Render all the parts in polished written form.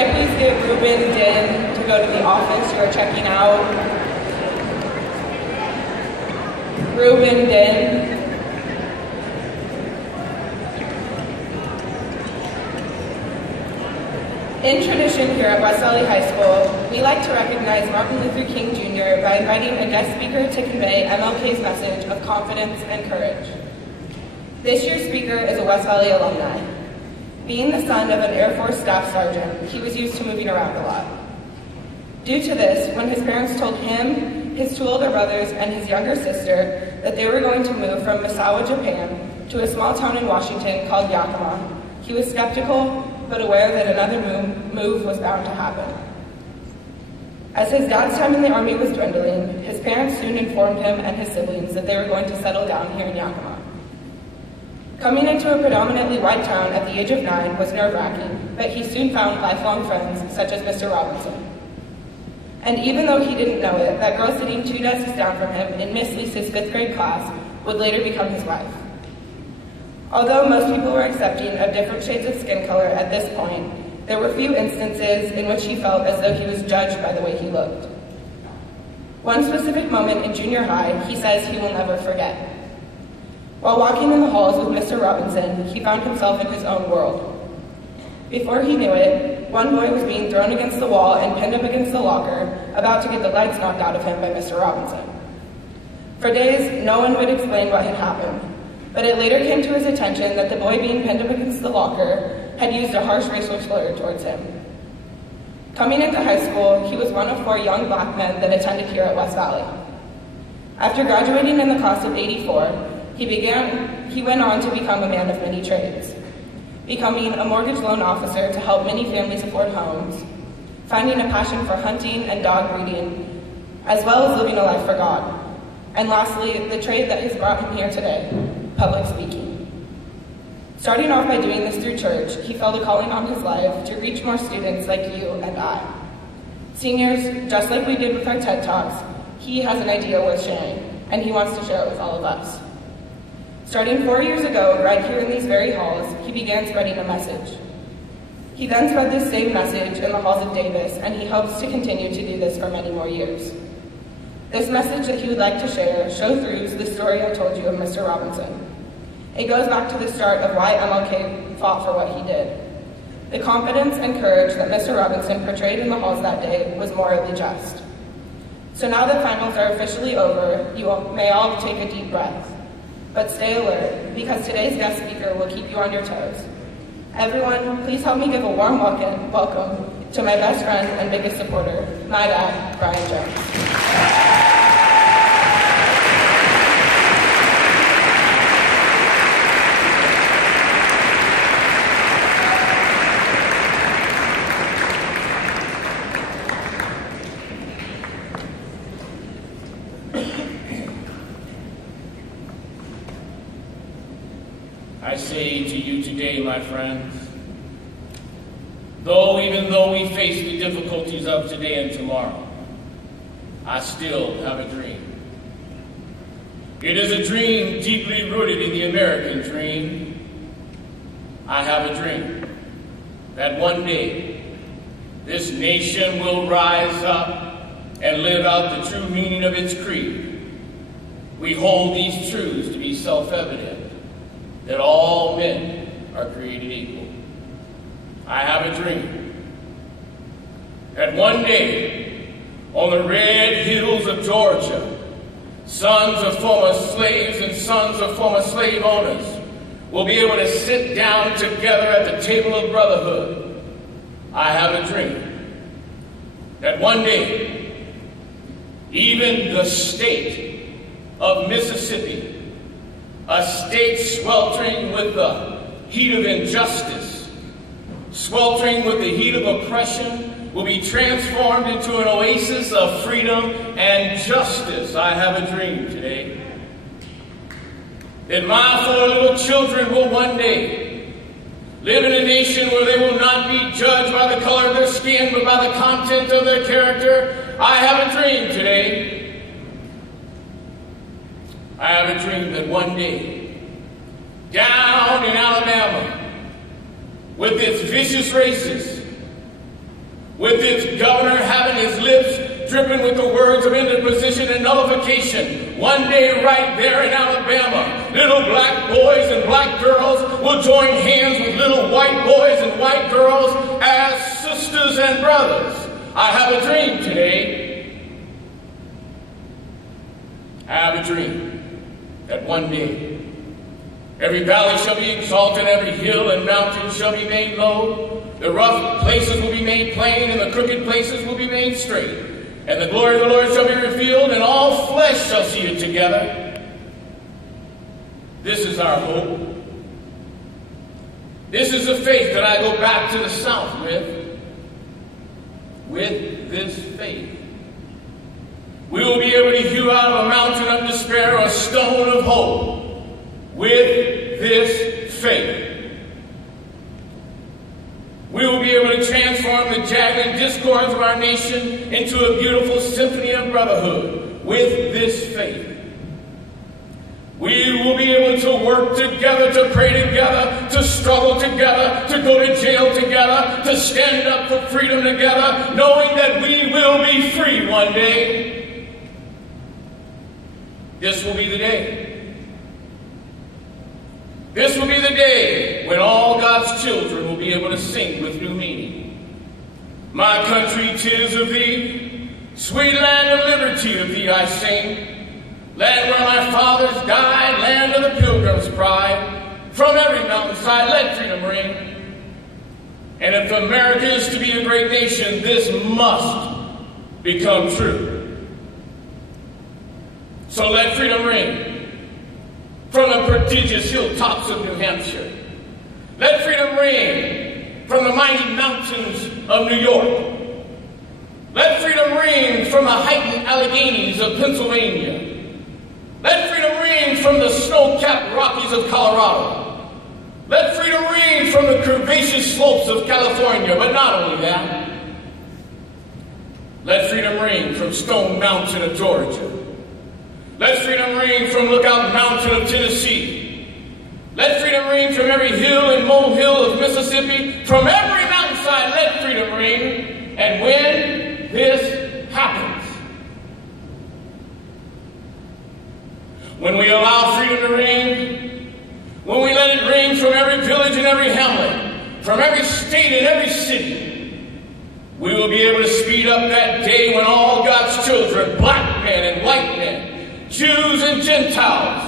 I please get Ruben Din to go to the office? You are checking out. Ruben Din. In tradition here at West Valley High School, we like to recognize Martin Luther King Jr. by inviting a guest speaker to convey MLK's message of confidence and courage. This year's speaker is a West Valley alumni. Being the son of an Air Force staff sergeant, he was used to moving around a lot. Due to this, when his parents told him, his two older brothers, and his younger sister that they were going to move from Misawa, Japan, to a small town in Washington called Yakima, he was skeptical, but aware that another move was bound to happen. As his dad's time in the Army was dwindling, his parents soon informed him and his siblings that they were going to settle down here in Yakima. Coming into a predominantly white town at the age of 9 was nerve-wracking, but he soon found lifelong friends such as Mr. Robinson. And even though he didn't know it, that girl sitting 2 desks down from him in Miss Lisa's 5th grade class would later become his wife. Although most people were accepting of different shades of skin color at this point, there were few instances in which he felt as though he was judged by the way he looked. One specific moment in junior high, he says he will never forget. While walking in the halls with Mr. Robinson, he found himself in his own world. Before he knew it, one boy was being thrown against the wall and pinned up against the locker, about to get the lights knocked out of him by Mr. Robinson. For days, no one would explain what had happened. But it later came to his attention that the boy being pinned up against the locker had used a harsh racial slur towards him. Coming into high school, he was one of 4 young black men that attended here at West Valley. After graduating in the class of '84, he went on to become a man of many trades, becoming a mortgage loan officer to help many families afford homes, finding a passion for hunting and dog breeding, as well as living a life for God. And lastly, the trade that has brought him here today, public speaking. Starting off by doing this through church, he felt a calling on his life to reach more students like you and I. Seniors, just like we did with our TED Talks, he has an idea worth sharing, and he wants to share it with all of us. Starting 4 years ago, right here in these very halls, he began spreading a message. He then spread this same message in the halls of Davis, and he hopes to continue to do this for many more years. This message that he would like to share shows through the story I told you of Mr. Robinson. It goes back to the start of why MLK fought for what he did. The confidence and courage that Mr. Robinson portrayed in the halls that day was morally just. So now that finals are officially over, you may all take a deep breath. But stay alert, because today's guest speaker will keep you on your toes. Everyone, please help me give a warm welcome to my best friend and biggest supporter, my dad, Brian Jones. I say to you today, my friends, even though we face the difficulties of today and tomorrow, I still have a dream. It is a dream deeply rooted in the American dream. I have a dream that one day this nation will rise up and live out the true meaning of its creed. We hold these truths to be self-evident, that all men are created equal. I have a dream that one day, on the red hills of Georgia, sons of former slaves and sons of former slave owners will be able to sit down together at the table of brotherhood. I have a dream that one day, even the state of Mississippi, a state sweltering with the heat of injustice, sweltering with the heat of oppression, will be transformed into an oasis of freedom and justice. I have a dream today that my 4 little children will one day live in a nation where they will not be judged by the color of their skin, but by the content of their character. I have a dream today. I have a dream that one day, down in Alabama, with its vicious racists, with its governor having his lips dripping with the words of interposition and nullification. One day right there in Alabama, little black boys and black girls will join hands with little white boys and white girls as sisters and brothers. I have a dream today. I have a dream that one day every valley shall be exalted, every hill and mountain shall be made low. The rough places will be made plain, and the crooked places will be made straight. And the glory of the Lord shall be revealed, and all flesh shall see it together. This is our hope. This is the faith that I go back to the South with. With this faith, we will be able to hew out of a mountain of despair a stone of hope. With this faith, we will be able to transform the jagged discords of our nation into a beautiful symphony of brotherhood. With this faith, we will be able to work together, to pray together, to struggle together, to go to jail together, to stand up for freedom together, knowing that we will be free one day. This will be the day. This will be the day when all God's children will be able to sing with new meaning. My country, 'tis of thee, sweet land of liberty, of thee I sing. Land where my fathers died, land of the pilgrim's pride. From every mountainside let freedom ring. And if America is to be a great nation, this must become true. So let freedom ring from the prodigious hilltops of New Hampshire. Let freedom ring from the mighty mountains of New York. Let freedom ring from the heightened Alleghenies of Pennsylvania. Let freedom ring from the snow-capped Rockies of Colorado. Let freedom ring from the curvaceous slopes of California, but not only that. Let freedom ring from Stone Mountain of Georgia. Let freedom ring from Lookout Mountain of Tennessee. Let freedom ring from every hill and molehill of Mississippi. From every mountainside, let freedom ring. And when this happens, when we allow freedom to ring, when we let it ring from every village and every hamlet, from every state and every city, we will be able to speed up that day when all God's children, black men and white men, Jews and Gentiles,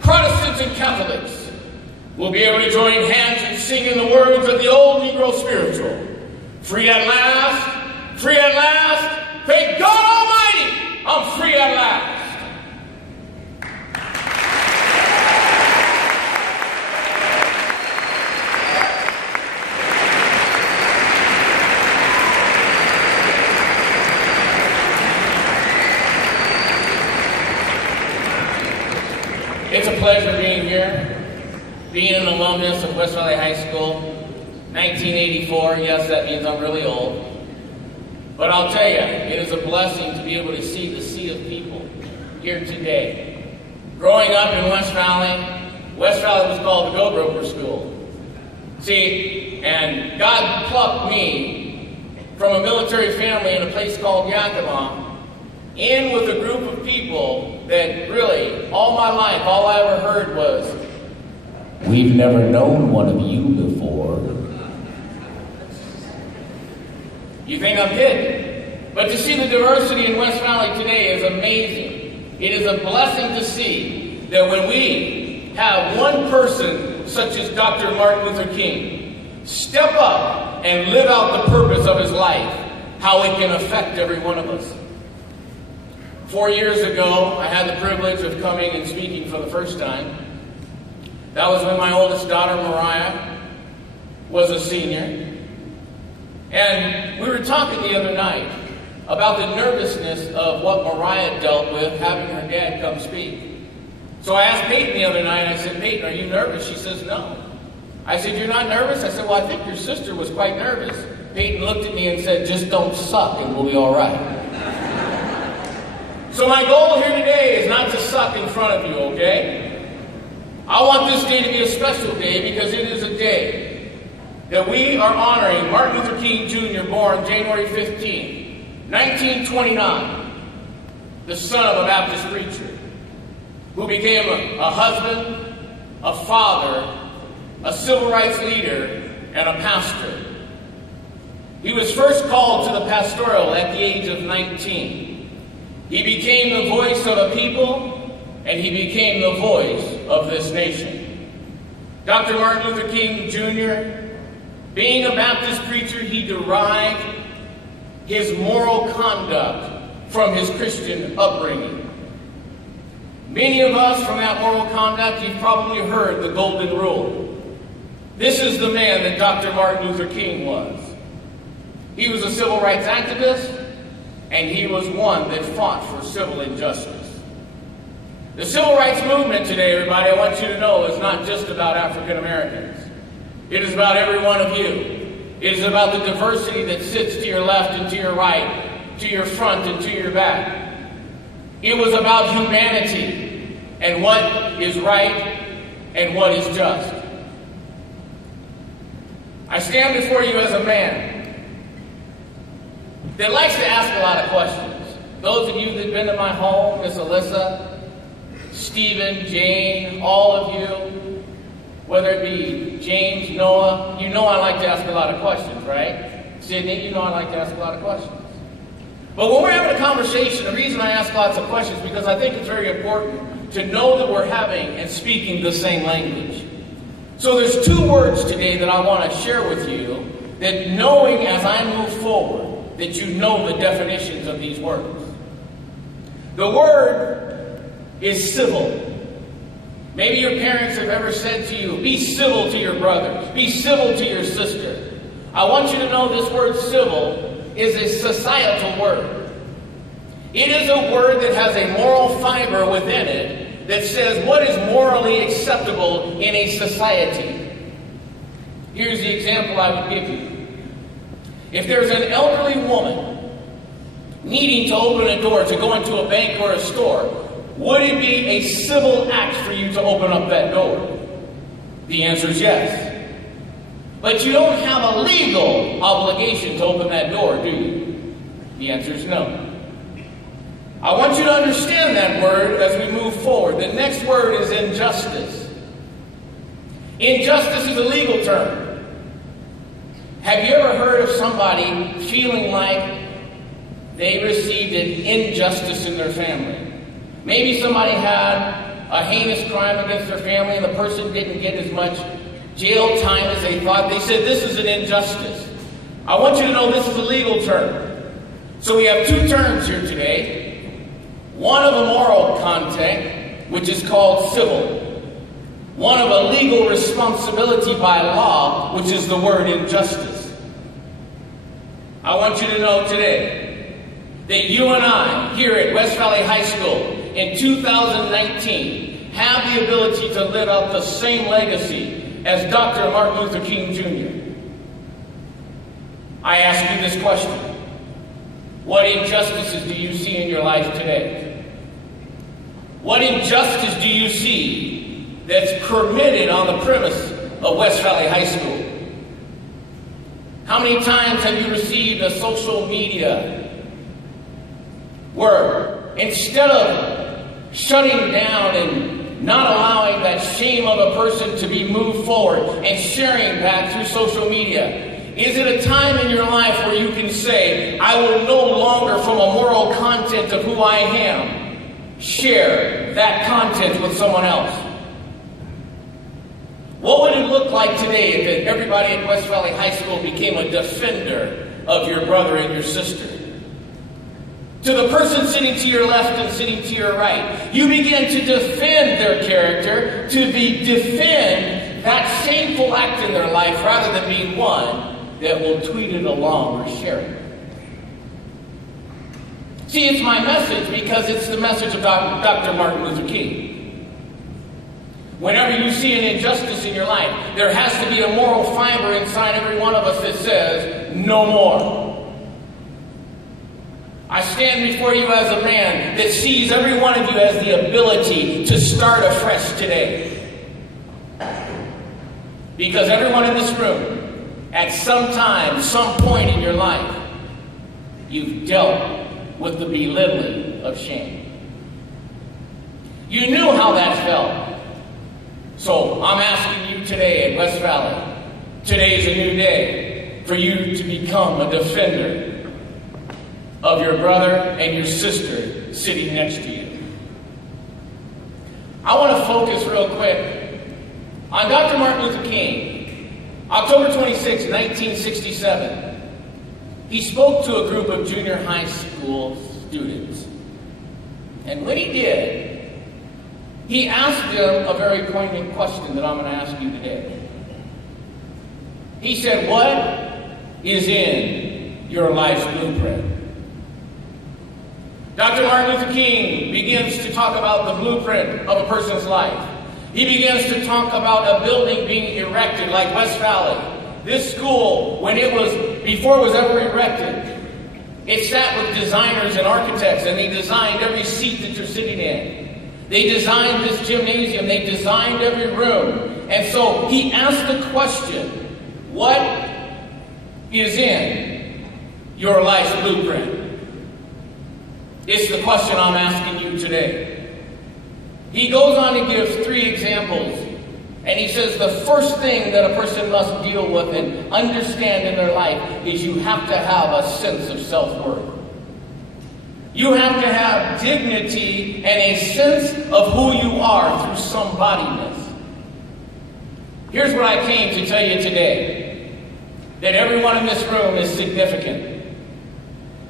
Protestants and Catholics, will be able to join hands and sing in the words of the old Negro spiritual. Free at last, thank God Almighty, I'm free at last. It's a pleasure being here, being an alumnus of West Valley High School, 1984. Yes, that means I'm really old. But I'll tell you, it is a blessing to be able to see the sea of people here today. Growing up in West Valley was called the Go-Broker School. See, and God plucked me from a military family in a place called Yakima in with a group of people that really, all my life, all I ever heard was, "We've never known one of you before." You think I'm kidding? But to see the diversity in West Valley today is amazing. It is a blessing to see that when we have one person such as Dr. Martin Luther King step up and live out the purpose of his life, how it can affect every one of us. 4 years ago, I had the privilege of coming and speaking for the first time. That was when my oldest daughter, Mariah, was a senior. And we were talking the other night about the nervousness of what Mariah dealt with having her dad come speak. So I asked Peyton the other night, I said, "Peyton, are you nervous?" She says, "No." I said, "You're not nervous?" I said, "Well, I think your sister was quite nervous." Peyton looked at me and said, "Just don't suck and we'll be all right." So my goal here today is not to suck in front of you, okay? I want this day to be a special day because it is a day that we are honoring Martin Luther King Jr., born January 15, 1929, the son of a Baptist preacher, who became a husband, a father, a civil rights leader, and a pastor. He was first called to the pastoral at the age of 19. He became the voice of a people, and he became the voice of this nation. Dr. Martin Luther King Jr., being a Baptist preacher, he derived his moral conduct from his Christian upbringing. Many of us from that moral conduct, you've probably heard the Golden Rule. This is the man that Dr. Martin Luther King was. He was a civil rights activist, and he was one that fought for civil injustice. The civil rights movement today, everybody, I want you to know, is not just about African Americans. It is about every one of you. It is about the diversity that sits to your left and to your right, to your front and to your back. It was about humanity and what is right and what is just. I stand before you as a man that likes to ask a lot of questions. Those of you that have been to my home, Miss Alyssa, Stephen, Jane, all of you, whether it be James, Noah, you know I like to ask a lot of questions, right? Sydney, you know I like to ask a lot of questions. But when we're having a conversation, the reason I ask lots of questions is because I think it's very important to know that we're having and speaking the same language. So there's two words today that I want to share with you, that knowing as I move forward, that you know the definitions of these words. The word is civil. Maybe your parents have ever said to you, be civil to your brothers, be civil to your sister. I want you to know this word civil is a societal word. It is a word that has a moral fiber within it that says what is morally acceptable in a society. Here's the example I would give you. If there's an elderly woman needing to open a door to go into a bank or a store, would it be a civil act for you to open up that door? The answer is yes. But you don't have a legal obligation to open that door, do you? The answer is no. I want you to understand that word as we move forward. The next word is injustice. Injustice is a legal term. Have you ever heard of somebody feeling like they received an injustice in their family? Maybe somebody had a heinous crime against their family and the person didn't get as much jail time as they thought. They said, this is an injustice. I want you to know this is a legal term. So we have two terms here today. One of a moral content, which is called civil. One of a legal responsibility by law, which is the word injustice. I want you to know today that you and I, here at West Valley High School, in 2019, have the ability to live out the same legacy as Dr. Martin Luther King Jr. I ask you this question. What injustices do you see in your life today? What injustice do you see that's permitted on the premise of West Valley High School? How many times have you received a social media where instead of shutting down and not allowing that shame of a person to be moved forward and sharing that through social media, is it a time in your life where you can say, I will no longer, from a moral content of who I am, share that content with someone else? What would it look like today if everybody at West Valley High School became a defender of your brother and your sister? To the person sitting to your left and sitting to your right, you begin to defend their character, to defend that shameful act in their life rather than being one that will tweet it along or share it. See, it's my message because it's the message of Dr. Martin Luther King. Whenever you see an injustice in your life, there has to be a moral fiber inside every one of us that says, no more. I stand before you as a man that sees every one of you as the ability to start afresh today. Because everyone in this room at some time, some point in your life, you've dealt with the belittling of shame. You knew how that felt. So I'm asking you today at West Valley, today's a new day for you to become a defender of your brother and your sister sitting next to you. I want to focus real quick on Dr. Martin Luther King. October 26, 1967, he spoke to a group of junior high school students. And when he did, he asked them a very poignant question that I'm going to ask you today. He said, what is in your life's blueprint? Dr. Martin Luther King begins to talk about the blueprint of a person's life. He begins to talk about a building being erected like West Valley. This school, before it was ever erected, it sat with designers and architects, and they designed every seat that you're sitting in. They designed this gymnasium. They designed every room. And so he asked the question, what is in your life's blueprint? It's the question I'm asking you today. He goes on to give 3 examples. And he says the first thing that a person must deal with and understand in their life is you have to have a sense of self-worth. You have to have dignity and a sense of who you are through somebodyness. Here's what I came to tell you today. That everyone in this room is significant.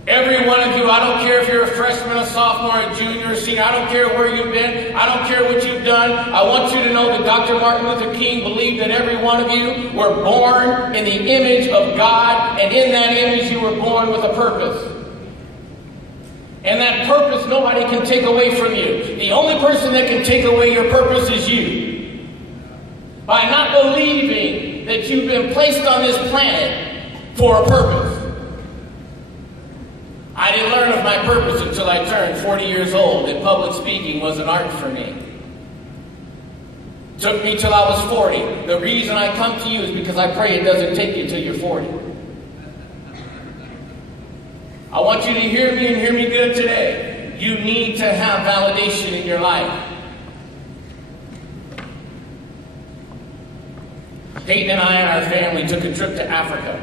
Every one of you, I don't care if you're a freshman, a sophomore, a junior, a senior, I don't care where you've been, I don't care what you've done. I want you to know that Dr. Martin Luther King believed that every one of you were born in the image of God, and in that image you were born with a purpose. And that purpose nobody can take away from you. The only person that can take away your purpose is you. By not believing that you've been placed on this planet for a purpose. I didn't learn of my purpose until I turned 40 years old, that public speaking was an art for me. It took me till I was 40. The reason I come to you is because I pray it doesn't take you till you're 40. I want you to hear me and hear me good today. You need to have validation in your life. Peyton and I and our family took a trip to Africa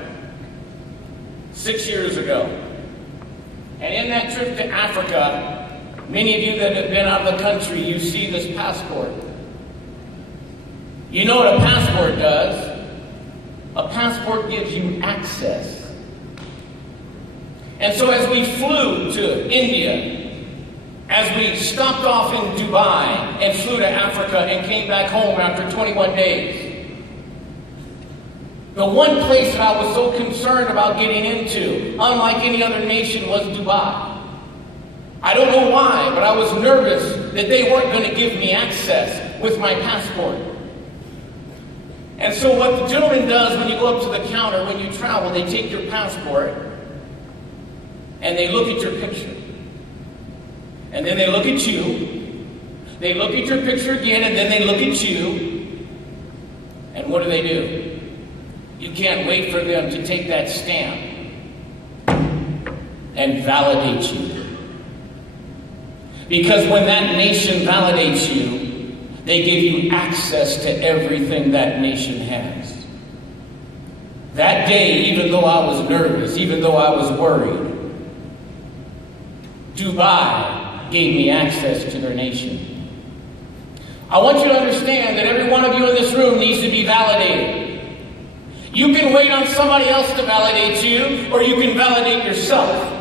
6 years ago. And in that trip to Africa, many of you that have been out of the country, you see this passport. You know what a passport does? A passport gives you access. And so as we flew to India, as we stopped off in Dubai and flew to Africa and came back home after 21 days, the one place that I was so concerned about getting into, unlike any other nation, was Dubai. I don't know why, but I was nervous that they weren't going to give me access with my passport. And so what the gentleman does when you go up to the counter, when you travel, they take your passport and they look at your picture. And then they look at you. They look at your picture again, and then they look at you. And what do? You can't wait for them to take that stamp and validate you. Because when that nation validates you, they give you access to everything that nation has. That day, even though I was nervous, even though I was worried, Dubai gave me access to their nation. I want you to understand that every one of you in this room needs to be validated. You can wait on somebody else to validate you, or you can validate yourself.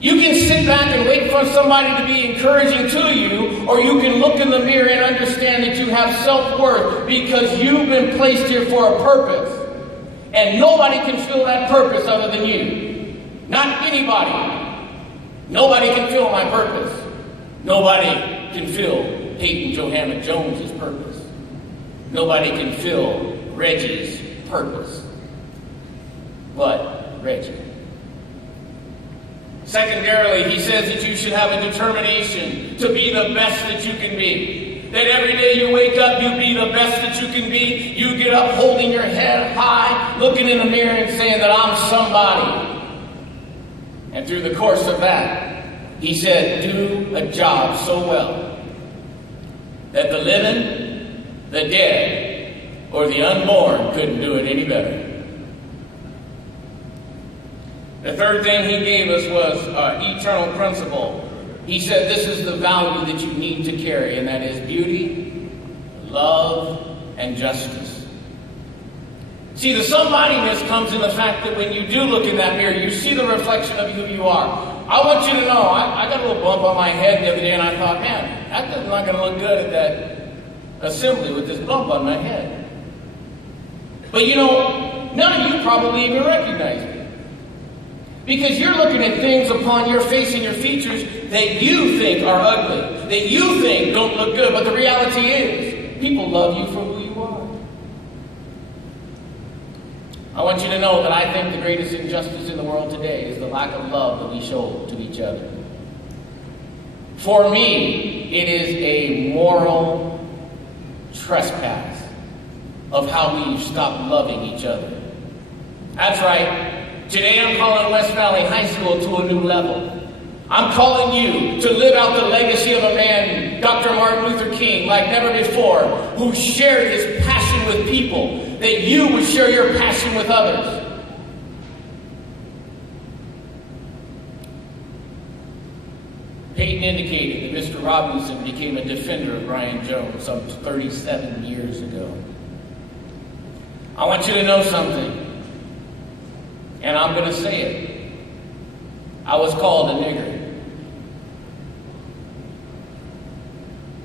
You can sit back and wait for somebody to be encouraging to you, or you can look in the mirror and understand that you have self-worth because you've been placed here for a purpose. And nobody can fill that purpose other than you. Not anybody. Nobody can fill my purpose. Nobody can fill Peyton Johanna Jones's purpose. Nobody can fill Reggie's purpose. But Reggie. Secondarily, he says that you should have a determination to be the best that you can be. that every day you wake up, you be the best that you can be. You get up holding your head high, looking in the mirror and saying that I'm somebody. And through the course of that, he said, do a job so well that the living, the dead, or the unborn couldn't do it any better. The third thing he gave us was eternal principle. He said this is the value that you need to carry, and that is beauty, love, and justice. See, the somebodyness comes in the fact that when you do look in that mirror, you see the reflection of who you are. I want you to know, I got a little bump on my head the other day, and I thought, man, that's not going to look good at that assembly with this bump on my head. But you know, none of you probably even recognize me. Because you're looking at things upon your face and your features that you think are ugly, that you think don't look good, but the reality is, people love you for who you are. I want you to know that I think the greatest injustice in the world today is the lack of love that we show to each other. For me, it is a moral trespass of how we stop loving each other. That's right. Today I'm calling West Valley High School to a new level. I'm calling you to live out the legacy of a man, Dr. Martin Luther King, like never before, who shared his passion with people, that you would share your passion with others. Peyton indicated that Mr. Robinson became a defender of Brian Jones some 37 years ago. I want you to know something. And I'm going to say it. I was called a nigger.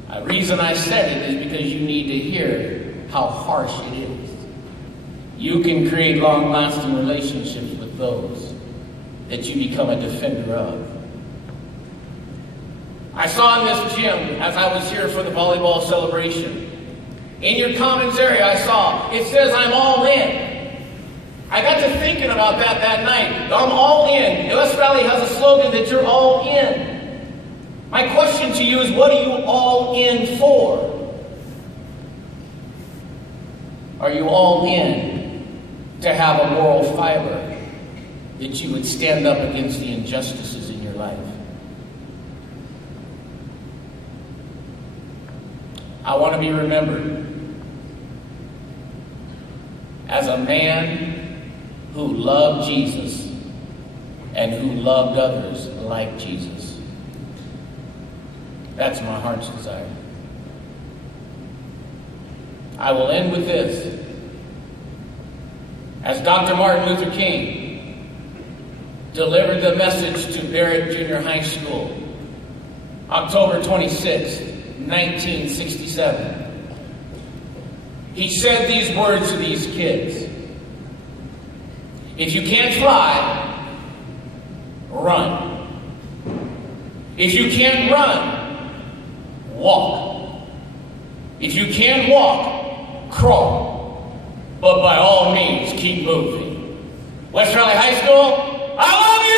The reason I said it is because you need to hear how harsh it is. You can create long-lasting relationships with those that you become a defender of. I saw in this gym, as I was here for the volleyball celebration, in your comments area I saw, it says I'm all in. I got to thinking about that night. I'm all in. West Valley has a slogan that you're all in. My question to you is, what are you all in for? Are you all in to have a moral fiber that you would stand up against the injustices in your life? I want to be remembered as a man who loved Jesus and who loved others like Jesus. That's my heart's desire. I will end with this. As Dr. Martin Luther King delivered the message to Barrett Junior High School, October 26, 1967, he said these words to these kids: if you can't fly, run. If you can't run, walk. If you can't walk, crawl. But by all means, keep moving. West Valley High School, I love you!